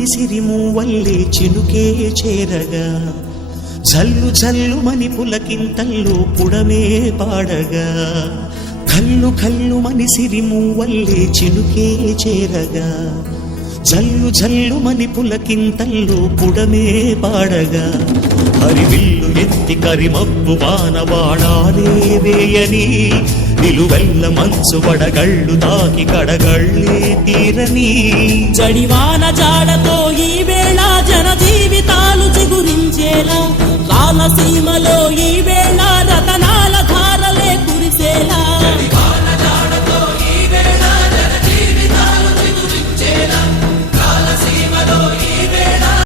మని సిరిమూవల్లే చినుకే చేరగా జల్లు జల్లు మని పులకింతల్లో పుడమే పాడగా కల్లు కల్లు మని సిరిమూవల్లే చినుకే చేరగా జల్లు జల్లు మని పులకింతల్లో పుడమే పాడగా హరివిల్లు ఎత్తి కరిమబ్బు వానవాడాలే వేయని నిలువెల్ల మంచు వడగళ్ళు తాకి కడగళ్ళే తీరని జడివాన జాడతో ఈ వేళ జన జీవితాలు చిగురించేలా రాలసీమ